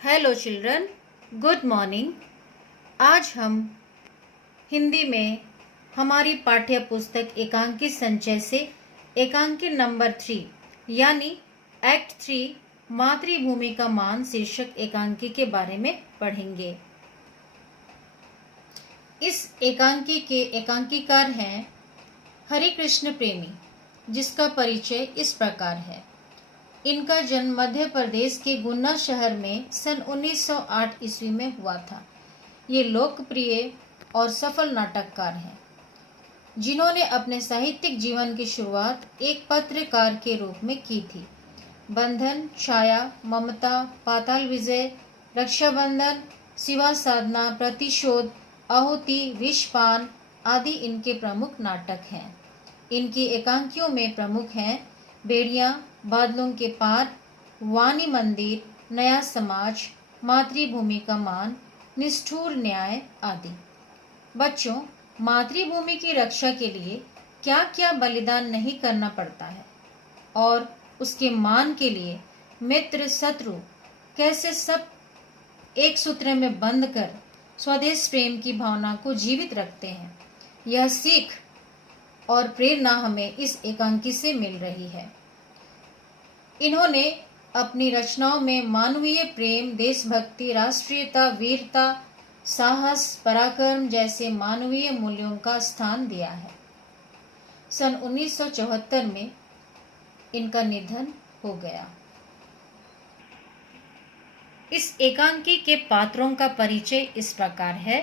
Hello children, good morning. आज हम हिंदी में हमारी पाठ्य पुस्तक एकांकी संचय से एकांकी नंबर 3 यानी एक्ट 3 मातृभूमि का मान शीर्षक एकांकी के बारे में पढ़ेंगे। इस एकांकी के एकांकीकार हैं हरिकृष्ण प्रेमी, जिसका परिचय इस प्रकार है। इनका जन्म मध्य प्रदेश के गुन्ना शहर में सन 1908 ईस्वी में हुआ था। ये लोकप्रिय और सफल नाटककार हैं, जिन्होंने अपने साहित्यिक जीवन की शुरुआत एक पत्रकार के रूप में की थी। बंधन, छाया, ममता, पाताल विजय, रक्षाबंधन, शिवा साधना, प्रतिशोध, आहुति, विषपान आदि इनके प्रमुख नाटक हैं। इनकी एकांकियों में प्रमुख हैं बेड़ियां, बादलों के पार, वाणी मंदिर, नया समाज, मातृभूमि का मान, निष्ठुर न्याय आदि। बच्चों, मातृभूमि की रक्षा के लिए क्या क्या बलिदान नहीं करना पड़ता है और उसके मान के लिए मित्र शत्रु कैसे सब एक सूत्र में बंध कर स्वदेश प्रेम की भावना को जीवित रखते हैं, यह सीख और प्रेरणा हमें इस एकांकी से मिल रही है। इन्होंने अपनी रचनाओं में मानवीय प्रेम, देशभक्ति, राष्ट्रीयता, वीरता, साहस, पराक्रम जैसे मानवीय मूल्यों का स्थान दिया है। सन 1974 में इनका निधन हो गया। इस एकांकी के पात्रों का परिचय इस प्रकार है।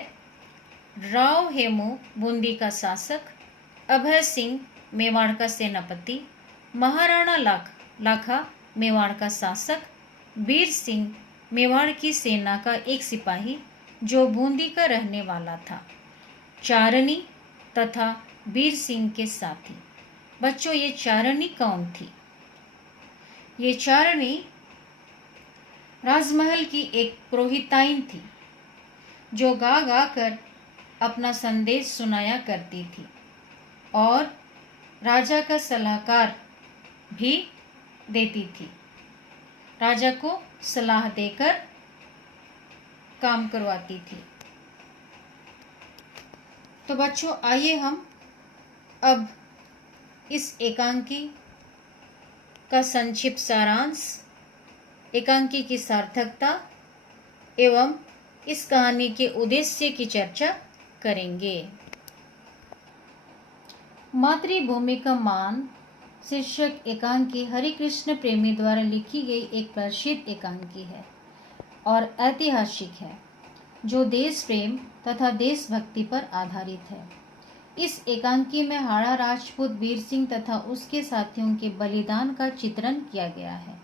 राव हेमू बूंदी का शासक, अभय सिंह मेवाड़ का सेनापति, महाराणा लाखा मेवाड़ का शासक, बीर सिंह मेवाड़ की सेना का एक सिपाही जो बूंदी का रहने वाला था, चारनी तथा बीर सिंह के साथी। बच्चों, ये चारनी कौन थी? ये चारनी राजमहल की एक पुरोहिताइन थी, जो गा गा कर अपना संदेश सुनाया करती थी और राजा का सलाहकार भी देती थी। राजा को सलाह देकर काम करवाती थी। तो बच्चों, आइए हम अब इस एकांकी का संक्षिप्त सारांश, एकांकी की सार्थकता एवं इस कहानी के उद्देश्य की चर्चा करेंगे। मातृभूमि का मान शीर्षक एकांकी हरिकृष्ण प्रेमी द्वारा लिखी गई एक प्रसिद्ध एकांकी है और ऐतिहासिक है, जो देश प्रेम तथा देशभक्ति पर आधारित है। इस एकांकी में हाड़ा राजपूत वीर सिंह तथा उसके साथियों के बलिदान का चित्रण किया गया है।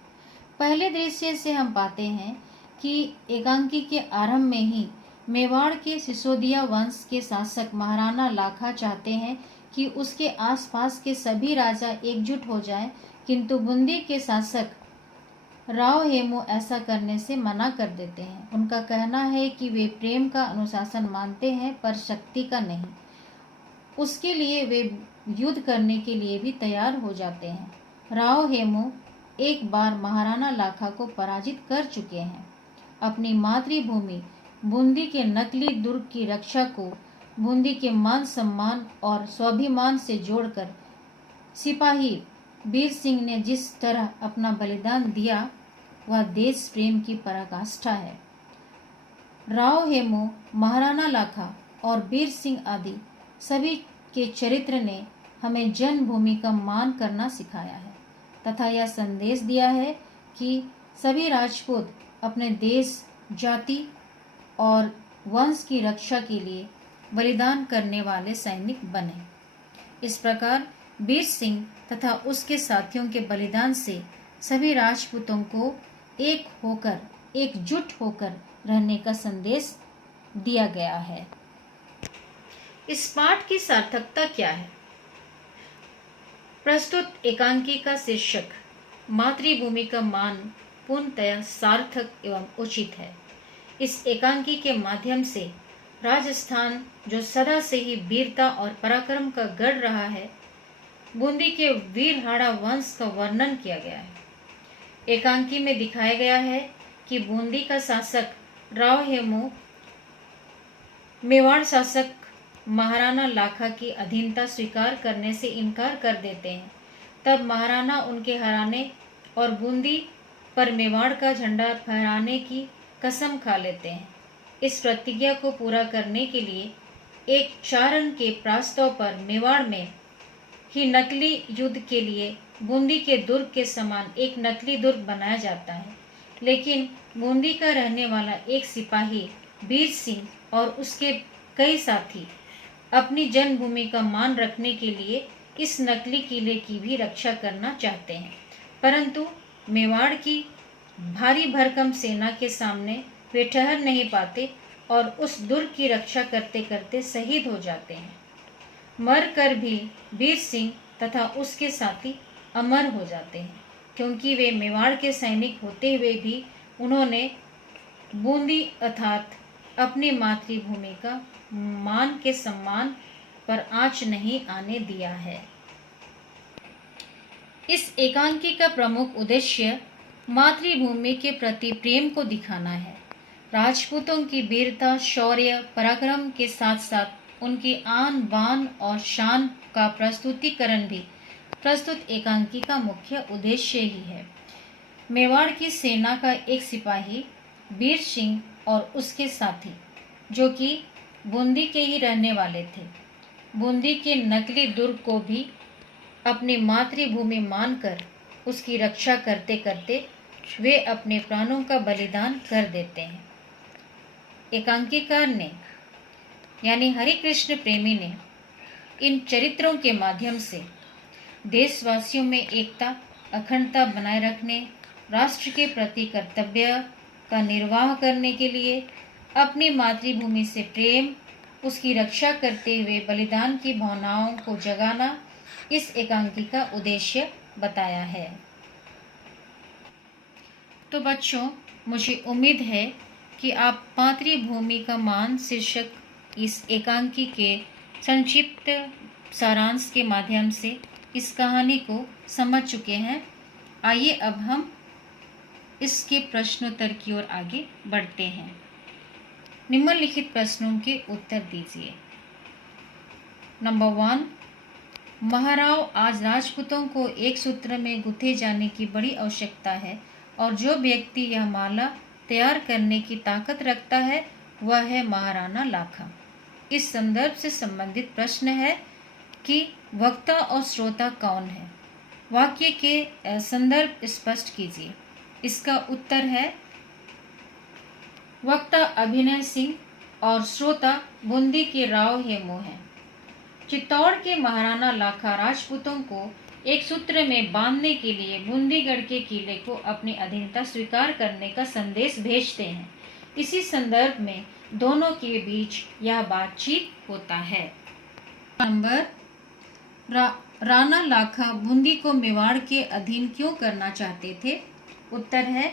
पहले दृश्य से हम पाते हैं कि एकांकी के आरंभ में ही मेवाड़ के सिसोदिया वंश के शासक महाराणा लाखा चाहते हैं कि उसके आसपास के सभी राजा एकजुट हो जाएं, किंतु बूंदी के शासक राव हेमू ऐसा करने से मना कर देते हैं। उनका कहना है कि वे प्रेम का अनुशासन मानते हैं पर शक्ति का नहीं। उसके लिए वे युद्ध करने के लिए भी तैयार हो जाते हैं। राव हेमू एक बार महाराणा लाखा को पराजित कर चुके हैं। अपनी मातृभूमि बूंदी के नकली दुर्ग की रक्षा को बूंदी के मान सम्मान और स्वाभिमान से जोड़कर सिपाही बीर सिंह ने जिस तरह अपना बलिदान दिया, वह देश प्रेम की पराकाष्ठा है। राव हेमू, महाराणा लाखा और बीर सिंह आदि सभी के चरित्र ने हमें जन्मभूमि का मान करना सिखाया है तथा यह संदेश दिया है कि सभी राजपूत अपने देश, जाति और वंश की रक्षा के लिए बलिदान करने वाले सैनिक बने। इस प्रकार बीर सिंह तथा उसके साथियों के बलिदान से सभी राजपूतों को एकजुट होकर रहने का संदेश दिया गया है। इस पाठ की सार्थकता क्या है? प्रस्तुत एकांकी का शीर्षक मातृभूमि का मान पूर्णतः सार्थक एवं उचित है। इस एकांकी के माध्यम से राजस्थान, जो सदा से ही वीरता और पराक्रम का गढ़ रहा है, बूंदी के वीर हाड़ा वंश का वर्णन किया गया है। एकांकी में दिखाया गया है कि बूंदी का शासक राव हेमू मेवाड़ शासक महाराणा लाखा की अधीनता स्वीकार करने से इनकार कर देते हैं, तब महाराणा उनके हराने और बूंदी पर मेवाड़ का झंडा फहराने की कसम खा लेते हैं। इस प्रतिज्ञा को पूरा करने के लिए एक 4 रन के प्रस्ताव पर मेवाड़ में ही नकली युद्ध के लिए बूंदी के दुर्ग के समान एक नकली दुर्ग बनाया जाता है, लेकिन बूंदी का रहने वाला एक सिपाही वीर सिंह और उसके कई साथी अपनी जन्मभूमि का मान रखने के लिए इस नकली किले की भी रक्षा करना चाहते हैं, परंतु मेवाड़ की भारी भरकम सेना के सामने वे ठहर नहीं पाते और उस दुर्ग की रक्षा करते करते शहीद हो जाते हैं। मर कर भी वीर सिंह तथा उसके साथी अमर हो जाते हैं, क्योंकि वे मेवाड़ के सैनिक होते हुए भी उन्होंने बूंदी अर्थात अपनी मातृभूमि का मान के सम्मान पर आंच नहीं आने दिया है। इस एकांकी का प्रमुख उद्देश्य मातृभूमि के प्रति प्रेम को दिखाना है। राजपूतों की वीरता, शौर्य, पराक्रम के साथ साथ उनकी आन बान और शान का प्रस्तुतिकरण भी प्रस्तुत एकांकी का मुख्य उद्देश्य ही है। मेवाड़ की सेना का एक सिपाही वीर सिंह और उसके साथी, जो कि बूंदी के ही रहने वाले थे, बूंदी के नकली दुर्ग को भी अपनी मातृभूमि मानकर उसकी रक्षा करते करते वे अपने प्राणों का बलिदान कर देते हैं। एकांकीकार ने यानी हरिकृष्ण प्रेमी ने इन चरित्रों के माध्यम से देशवासियों में एकता, अखंडता बनाए रखने, राष्ट्र के प्रति कर्तव्य का निर्वाह करने के लिए अपनी मातृभूमि से प्रेम, उसकी रक्षा करते हुए बलिदान की भावनाओं को जगाना इस एकांकी का उद्देश्य बताया है। तो बच्चों, मुझे उम्मीद है कि आप मातृभूमि का मान शीर्षक इस एकांकी के संक्षिप्त सारांश के माध्यम से इस कहानी को समझ चुके हैं। आइए अब हम इसके प्रश्नोत्तर की ओर आगे बढ़ते हैं। निम्नलिखित प्रश्नों के उत्तर दीजिए। नंबर 1, महाराव, आज राजपूतों को एक सूत्र में गुथे जाने की बड़ी आवश्यकता है और जो व्यक्ति यह माला तैयार करने की ताकत रखता है वह है महाराणा लाखा। इस संदर्भ से संबंधित प्रश्न है कि वक्ता और श्रोता कौन है? वाक्य के संदर्भ स्पष्ट कीजिए। इसका उत्तर है वक्ता अभिनय सिंह और श्रोता बूंदी के राव हेमू हैं। चित्तौड़ के महाराणा लाखा राजपूतों को एक सूत्र में बांधने के लिए बूंदीगढ़ के किले को अपनी अधीनता स्वीकार करने का संदेश भेजते हैं। इसी संदर्भ में दोनों के बीच यह बातचीत होता है। नंबर, राणा लाखा बूंदी को मेवाड़ के अधीन क्यों करना चाहते थे? उत्तर है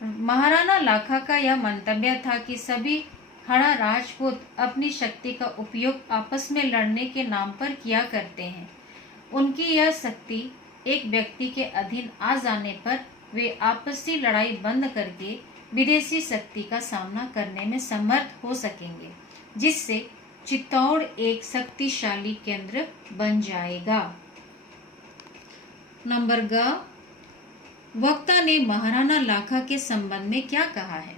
महाराणा लाखा का यह मंतव्य था कि सभी हड़ा राजपूत अपनी शक्ति का उपयोग आपस में लड़ने के नाम पर किया करते हैं। उनकी यह शक्ति एक व्यक्ति के अधीन आ जाने पर वे आपसी लड़ाई बंद करके विदेशी शक्ति का सामना करने में समर्थ हो सकेंगे, जिससे चित्तौड़ एक शक्तिशाली केंद्र बन जाएगा। नंबर ग, वक्ता ने महाराणा लाखा के संबंध में क्या कहा है?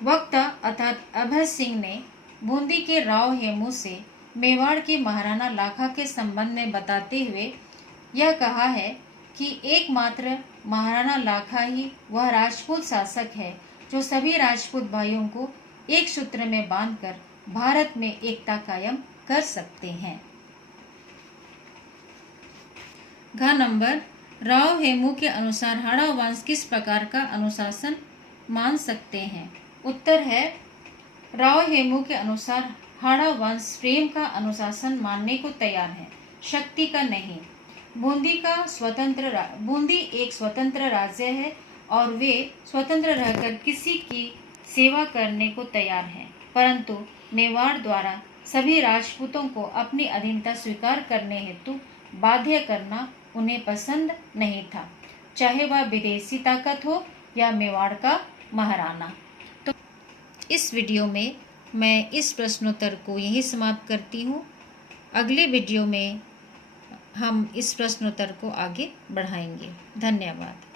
वक्ता अर्थात अभय सिंह ने बूंदी के राव हेमू से मेवाड़ के महाराणा लाखा के संबंध में बताते हुए यह कहा है कि एकमात्र महाराणा लाखा ही वह राजपूत शासक है जो सभी राजपूत भाइयों को एक सूत्र में बांधकर भारत में एकता कायम कर सकते हैं। घ नंबर, राव हेमू के अनुसार हाड़ा वंश किस प्रकार का अनुशासन मान सकते हैं? उत्तर है राव हेमू के अनुसार हाड़ा वंश प्रेम का अनुशासन मानने को तैयार है, शक्ति का नहीं। बूंदी एक स्वतंत्र राज्य है और वे स्वतंत्र रहकर किसी की सेवा करने को तैयार हैं, परंतु मेवाड़ द्वारा सभी राजपूतों को अपनी अधीनता स्वीकार करने हेतु बाध्य करना उन्हें पसंद नहीं था, चाहे वह विदेशी ताकत हो या मेवाड़ का महाराणा। तो इस वीडियो में मैं इस प्रश्नोत्तर को यहीं समाप्त करती हूँ। अगले वीडियो में हम इस प्रश्नोत्तर को आगे बढ़ाएंगे। धन्यवाद।